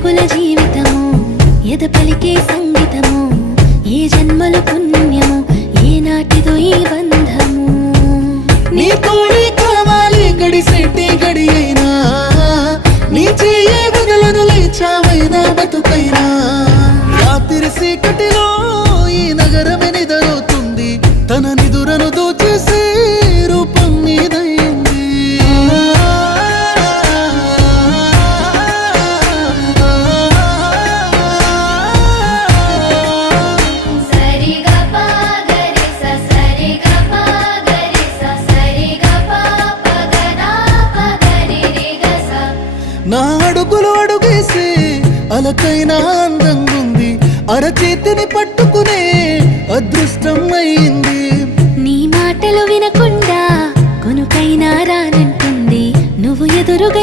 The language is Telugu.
పరుగుల జీవితము ఎద పలికే సంగీతము ఏ జన్మల పుణ్యము ఏ నాటిదో ఈ బంధము నీ తోడే కావాలి గడిసేటి గడి అయినా నీ చెయ్యే వదలను లేచావైనా బతుకైనా రాత్రి చీకటిలో ఈ నగరమే నిదరవుతుంది తన నిదురను దోచేసే రూపం నీదైంది నా అడుగులు అడుగేసి అలకైనా అందంగుంది అరచేతిని పట్టుకునే అదృష్టం అయింది నీ మాటలు వినకుండా కొనుకైనా రానంటుంది నువ్వు ఎదురుగా